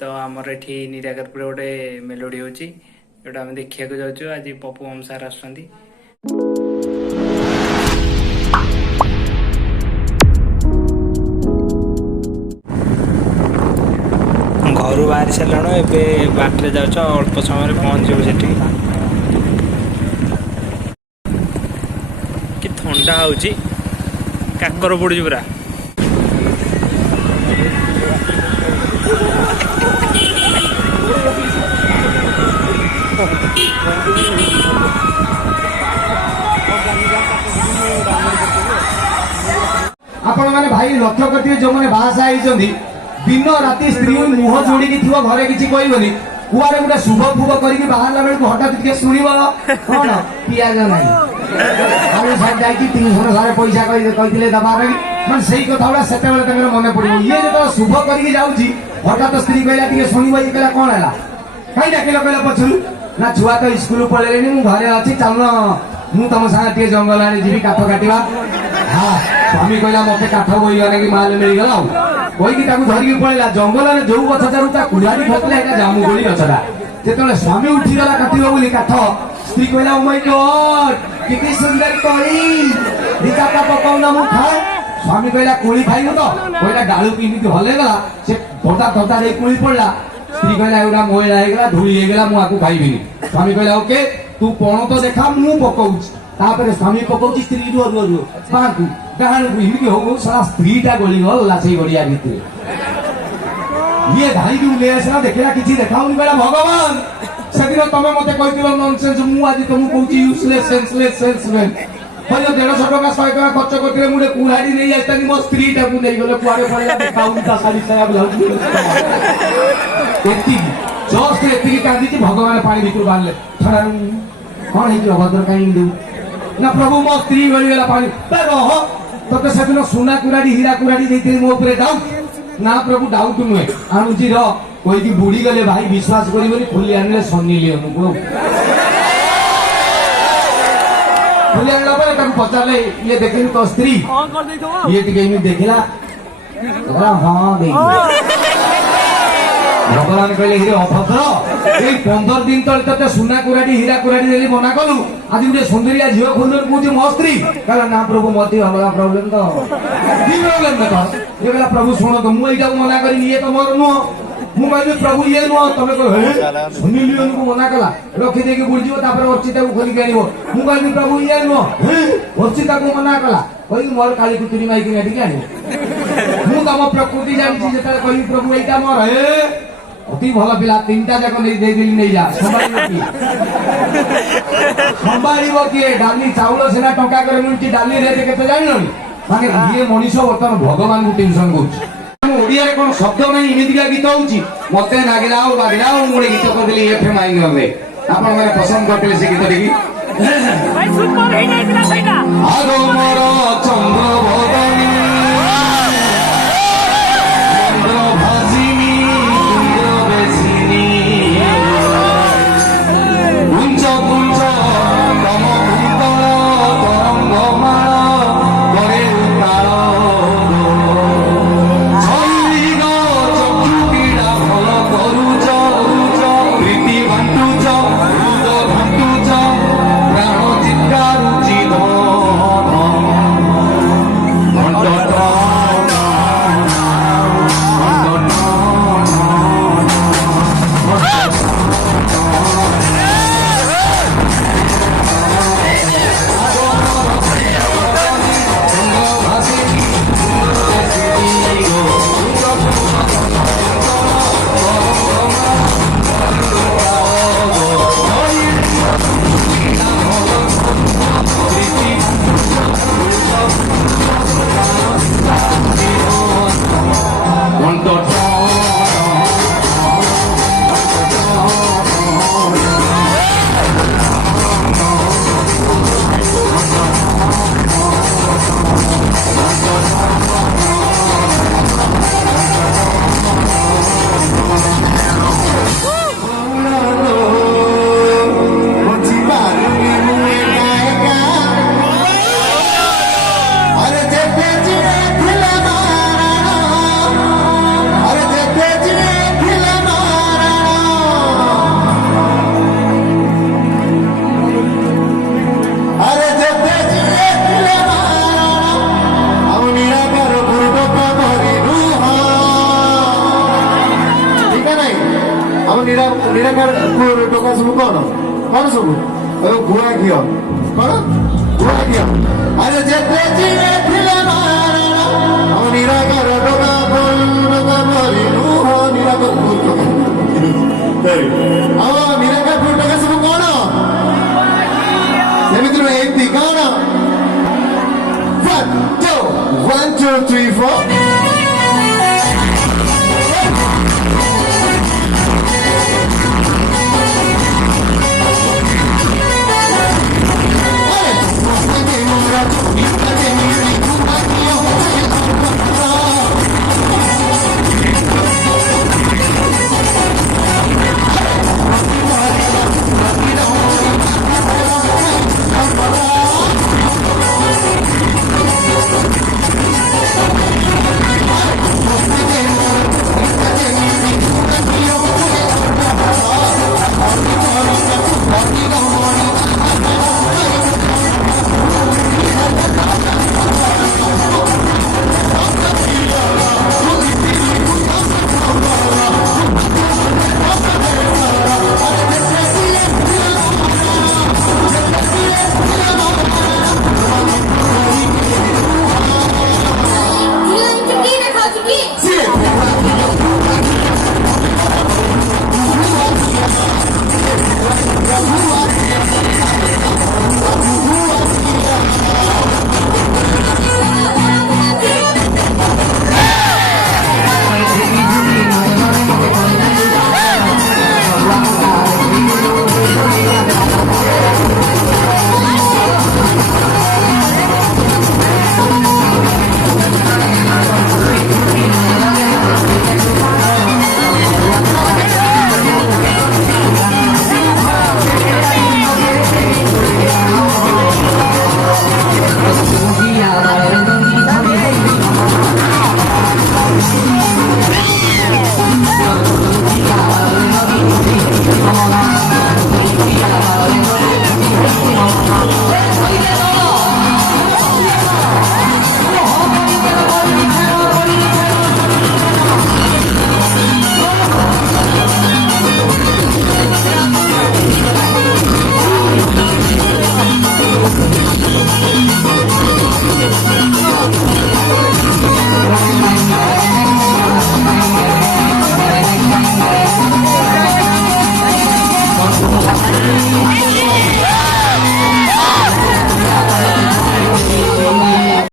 तो आमर ये निराकरपुर गोटे मेलोडी होची जोटा आम देखा जाऊँ आज पप्पू मम सार आसुँच घर बाहरी सारे ए बाटे जाऊँ अल्प समय पहुँचू से कि थंडा होची काकर पड़ू पूरा आपण माने भाई लक्ष्य करथिबे जो माने बाहासा आइचंदी दिन राति स्त्री मुह जोड़ी की थिबो घरे किछि कहबनी कुआरे गुटे शुभ फुभ करके बाहरला बेल हठात के सुनिबो कोन पियाज नाही आमे सब जाई 300 सारे पैसा कहिथिले दबार मन सही कथाडा सेते बेले तंगर मने पड़िबो ये जो शुभ करके जाउची हठात स्त्री कहला के सुनिबो ई कहला कोन हला काई डाकिलो कहला पछलु ना छुआ तो स्कूल पळेलेनी मु घरे अछि चालना मु तम संगे टे जंगल आने जीवी काठ काटिबा हाँ स्वामी कहला मते काठ बोई गने कि माल मिल गला कोई कि ताकू धरिक पळेला जंगल ने जो गछ चारु ता कुड़ारी फकले एटा जामु गोली गछडा जेतले स्वामी उठी गला काटिबो बोली काठ स्त्री कहला ओ माय गॉड किती सुंदर कोई दिका का पकाउना मु खा स्वामी कहला कोली खाइबो तो कहला डाळू किमिति हले गला से धोता धोता रे कोली पड़ला स्त्री कहला एउरा मोइला हेगला धूली हेगला मु आकू खाइबिनी स्वामी कहला ओके तू पण तो देखा मु पकाउछ तापर स्वामी पकाउछ स्त्री रुआ रुआ रुआ बाकू डाहन को हिमकी हो सारा स्त्रीटा गली गला से गड़िया भितर ये धाई की ले आसना देखला किछि देखाउनी बेला भगवान सेदिन तमे मते कहितिलो नॉनसेंस मु आज तुमु कहूची यूजलेस सेंसलेस सेंसमैन भले 150 टका 100 टका खर्च करथिले मुडे कुहाडी नै आइतानी मो स्त्रीटा को नै गले कुआरे पड़ला देखाउनी ता साली साया ब्लाउज एति जस्ट एति कांदी भगवान पानी भितर बांधले छड़ा कौन है अभद्र कहीं दू ना प्रभु मो स्त्री गली गला पानी रह तोते सेदिन सोना कुराड़ी हीरा कुराड़ी देते मो ऊपर डाउट ना प्रभु डाउट नुहे आणुची र कोई की बुड़ी गले भाई विश्वास करिवनी खुली आनले सन्नी लियोनु को खुली आनला पर तक पचाले ये देखिन तो स्त्री कौन कर देथो ये टिके मी देखिला हां देख भगवान कहले हिरे अभद्र ए 15 दिन तले तते सोना कुराडी हीरा कुराडी देली मना कलु आज गुटे सुंदरिया झियो खोलर पूजी मो स्त्री कहला ना प्रभु मती अलगा प्रॉब्लम तो की प्रॉब्लम बता ये कहला प्रभु सुनो तो मु एटा मना करी ये तो मोर नो मु कहली प्रभु ये नो तमे को हे सुनी लियो को मना कला रखि दे के बुझियो तापर अर्चिता को खोली के आनिबो मु कहली प्रभु ये नो हे अर्चिता को मना कला कहली मोर काली कुतुरी माई के नेटी के आनिबो मु तम प्रकृति जानि जेता कहली प्रभु एटा मोर हे अति भल पिला तीनटा जाक नहीं दे दिली नहीं जा संभाळिबो किए डाली चाउल सेना टंका करे मिलची डाली रेट केते जानिनो माने ये मनीषो वर्तमान भगवान को टेंशन करछ हम ओडिया रे कोन शब्द नहीं इमिदिका गीत होउची मते नागिलाओ मुळे गीत करदेली एफएम आई गले आपण माने पसंद करतेले से गीत देखी भाई सुपर हे जाइला सैटा आरो मोर चंद्र भगनी ଆମ ନିରାକାର ଟୋକା ସବୁ କଣ ସବୁ ଗୁଆ ଘିଅ କଣ ଗୁଆ ଘିଅ ଆରେ ଯେତେ ଚିରେ ଥିଲେ ଆମ ନିରାକାର ଟୋକା ନିରାକାର ଆମ